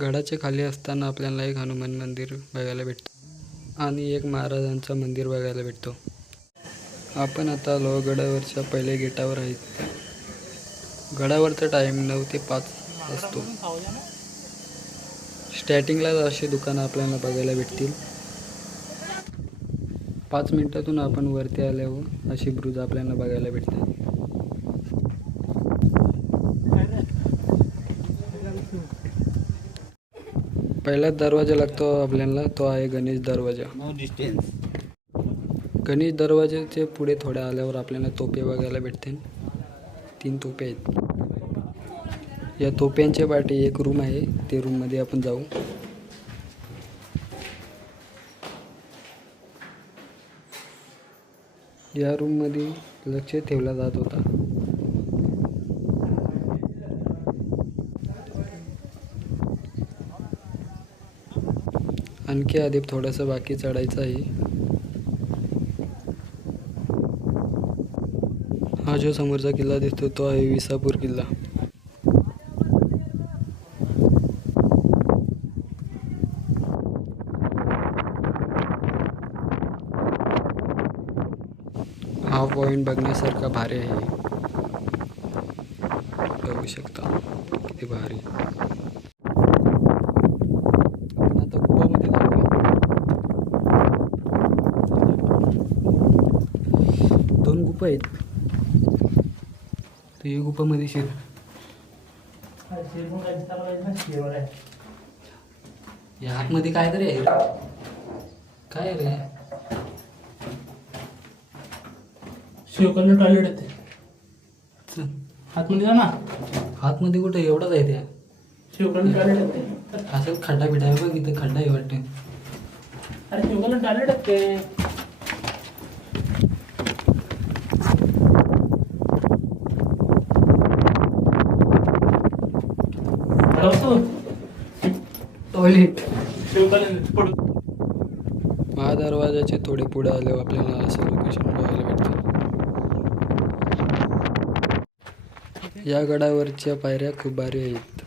गडाच्या खाली असताना आपल्याला एक हनुमान मंदिर बघायला भेटतं. आणि एक महाराजांचं मंदिर बघायला भेटतो. आपण आता लोहगडावरच्या पहिल्या गेटावर आहेत. गडावरचा टाईम नऊ ते पाच असतो. स्टार्टिंगलाच अशी दुकानं आपल्याला बघायला भेटतील. पाच मिनिटातून आपण वरती आल्यावर अशी ब्रुज आपल्याला बघायला भेटते. पहिला दरवाजा लागतो आपल्याला तो आहे गणेश दरवाजा. नो डिस्टेन्स गणेश दरवाजाचे पुढे थोड्या आल्यावर आपल्याला तोपे बघायला भेटतील. तीन तोपे आहेत. या तोप्यांच्या पाठी एक रूम आहे ते रूममध्ये आपण जाऊ. या रूममध्ये लक्ष ठेवला जात होता. आणखी आधी थोडंसं बाकी चढायचं आहे. हा जो समोरचा किल्ला दिसतो तो आहे विसापूर किल्ला. हा पॉइंट बघण्यासारखा भारी आहे. बघू शकता किती भारी आपण आता गुफामध्ये जाऊया दोन गुफा आहेत. तर ही गुफामध्ये शिर. या आतमध्ये काय तरी आहे. काय आहे रे? शिवकर्ण टॉयलेट येते चल. आतमध्ये जा ना. आतमध्ये कुठे? एवढाच आहे त्या शिवकर्ण टॉयलेट येते असं खड्डा बिड्डा आहे बघ इथं खड्डा आहे वाटते. अरे शिवकर्ण टॉयलेट येते टॉयलेट. महादरवाजाचे थोडे पुढे आल्यावर आपल्याला असं लोकेशन बघायला भेटतं. या गडावरच्या पायऱ्या खूप भारी आहेत.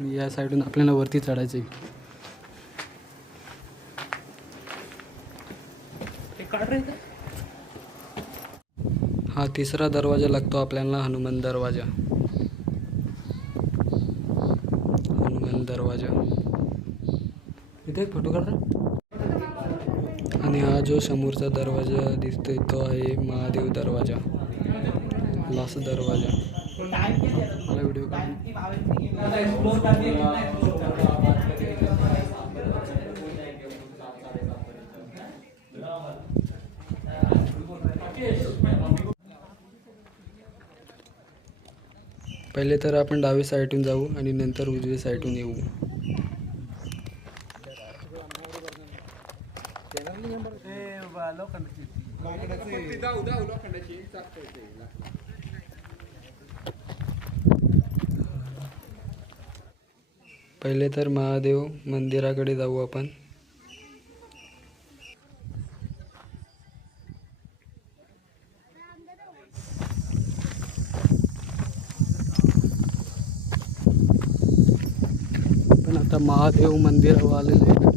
या साईडून आपल्याला वरती चढायचं. हा तिसरा दरवाजा लागतो आपल्याला हनुमान दरवाजा. हनुमान दरवाजा. इथे फोटो काढ. आणि हा जो समोरचा दरवाजा दिसतोय तो आहे महादेव दरवाजा. लास दरवाजा मला व्हिडिओ पहिले तर आपण डावी साईडून जाऊ आणि नंतर उजवी साईडून येऊ. पहिले तर महादेव मंदिराकडे जाऊ आपण. पण आता महादेव मंदिरावर आलेलं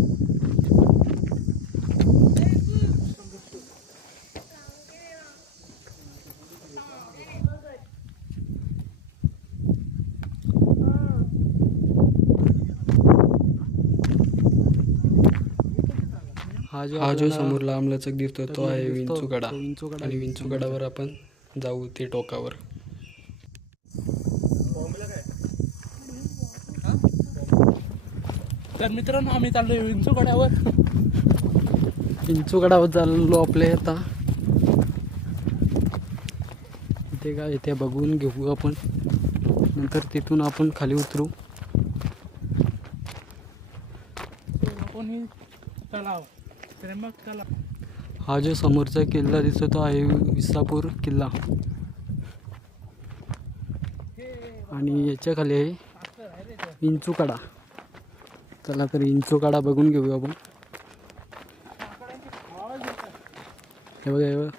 हा जो हा जो समोर लांबलचक दिसतो तो आहे विंचूकडा आणि विंचूगडावर आपण जाऊ ते टोकावर. तर मित्रांनो आम्ही चाललोय विंचू गड्यावर विंचूगडावर चाललो आपले आता. इथे काय इथे बघून घेऊ आपण. नंतर तिथून आपण खाली उतरू. तलाव. हा जो समोरचा किल्ला दिसतो तो आहे विसापूर किल्ला. आणि याच्या खाली आहे इंचूकडा. चला तर इंचूकडा बघून घेऊया आपण. हे बघा हे बघा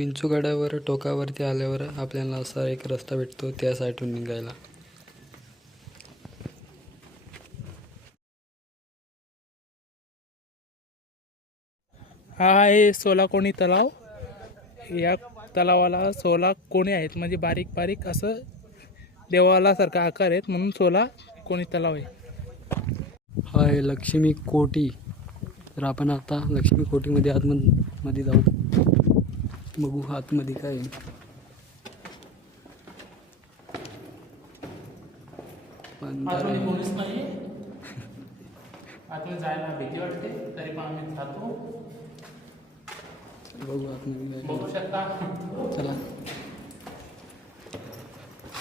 विंचूगडावर टोकावरती आल्यावर आपल्याला असा एक रस्ता भेटतो त्या साईडून निघायला. हा आहे सोला कोणी तलाव? या तलावाला सोला कोणी आहेत? म्हणजे बारीक बारीक असं देवाला सारखा आकार आहेत म्हणून सोला कोणी तलाव आहे. हा आहे लक्ष्मी कोटी. तर आपण आता लक्ष्मी कोटीमध्ये आतमध्ये मध्ये जाऊ. बघू आतमध्ये काय कोणीच नाही आतमध्ये जायला भीती वाटते तरी पण आम्ही जातो बघू आतमध्ये बघू शकता. चला.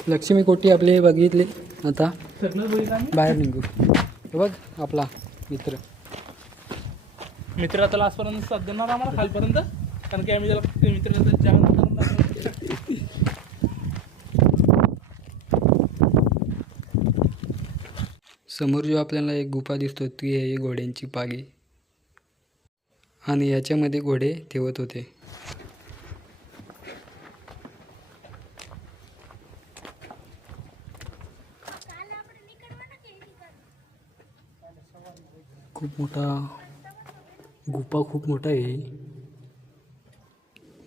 लक्ष्मी कोटी आपले बघितले. आता बाहेर निघू. बघ आपला मित्र. मित्र आता लास्टपर्यंत साथ देणार आम्हाला खालपर्यंत? कारण की आम्ही त्याला मित्र जेवण समोर जो आपल्याला एक गुफा दिसतो ती आहे घोड्यांची पागी. आणि याच्यामध्ये घोडे ठेवत होते. खूप मोठा गुफा खूप मोठा आहे.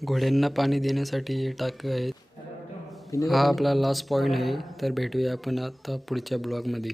घोड्यांना पाणी देण्यासाठी हे टाकं आहेत. हा आपला लास्ट पॉईंट आहे. तर भेटूया आपण आता पुढच्या ब्लॉगमध्ये